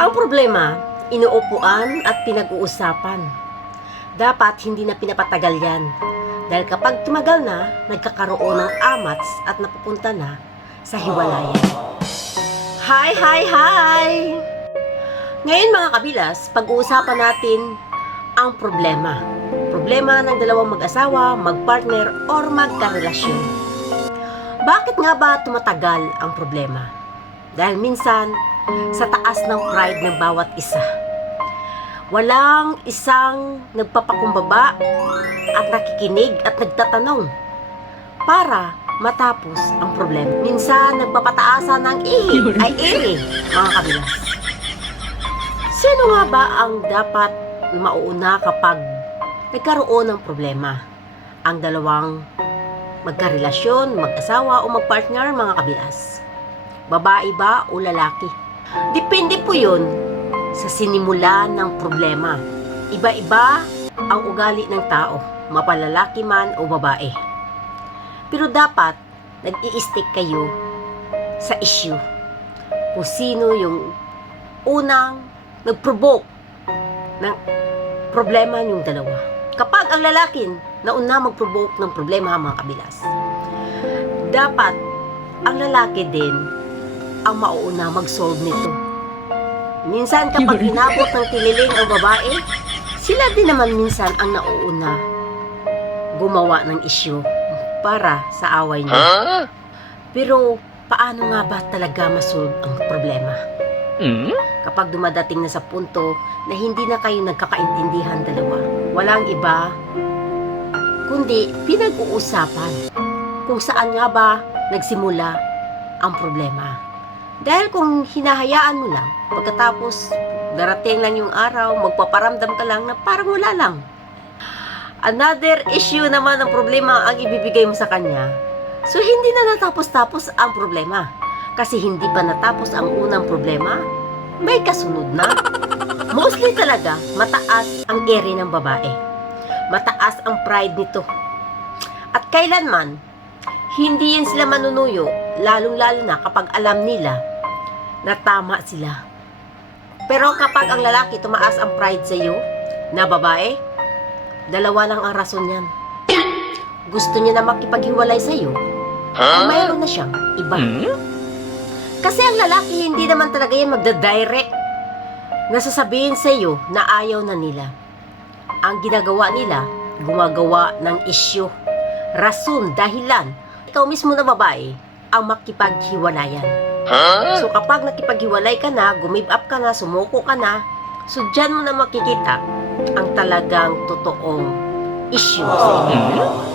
Ang problema, inuupuan at pinag-uusapan. Dapat hindi na pinapatagal yan. Dahil kapag tumagal na, nagkakaroon ng amats at napupunta na sa hiwalayan. Hi, hi, hi! Ngayon mga kabilas, pag-uusapan natin ang problema. Problema ng dalawang mag-asawa, mag-partner, or magkarelasyon. Bakit nga ba tumatagal ang problema? Dahil minsan, sa taas ng pride ng bawat isa. Walang isang nagpapakumbaba at nakikinig at nagtatanong para matapos ang problema. Minsan, nagpapataasan ng ay iri, mga kabilas. Sino nga ba ang dapat mauuna kapag nagkaroon ng problema? Ang dalawang magkarelasyon, mag-asawa o mag-partner, mga kabilas? Babae ba o lalaki? Depende po yun sa sinimulan ng problema. Iba-iba ang ugali ng tao, mapalalaki man o babae. Pero dapat nag-i-stick kayo sa issue. Kung sino yung unang nag-provoke ng problema yung dalawa. Kapag ang lalaki nauna mag-provoke ng problema, mga kabilas, dapat ang lalaki din ang mauuna mag-solve nito. Minsan kapag inabot ng tililing ang babae, sila din naman minsan ang nauuna gumawa ng issue para sa away niya. Pero paano nga ba talaga masolve ang problema? Kapag dumadating na sa punto na hindi na kayo nagkakaintindihan dalawa, walang iba kundi pinag-uusapan kung saan nga ba nagsimula ang problema. Dahil kung hinahayaan mo lang, pagkatapos darating lang yung araw, magpaparamdam ka lang na parang wala lang. Another issue naman ng problema ang ibibigay mo sa kanya. So hindi na natapos-tapos ang problema. Kasi hindi pa natapos ang unang problema, may kasunod na. Mostly talaga, mataas ang ere ng babae. Mataas ang pride nito. At kailanman, hindi yan sila manunuyo, lalong-lalo na kapag alam nila na tama sila. Pero kapag ang lalaki tumaas ang pride sa iyo, na babae, dalawa lang ang rason yan. Gusto niya na makipaghiwalay sa iyo, o mayroon na siyang iba. Kasi ang lalaki hindi naman talaga yan magda-direct na sasabihin sa iyo na ayaw na nila. Ang ginagawa nila, gumagawa ng issue, rason, dahilan. Ikaw mismo na babae ang makipaghiwalayan. So kapag nakipaghiwalay ka na, gumib up ka na, sumuko ka na, so dyan mo na makikita ang talagang totoong issue sa inyo.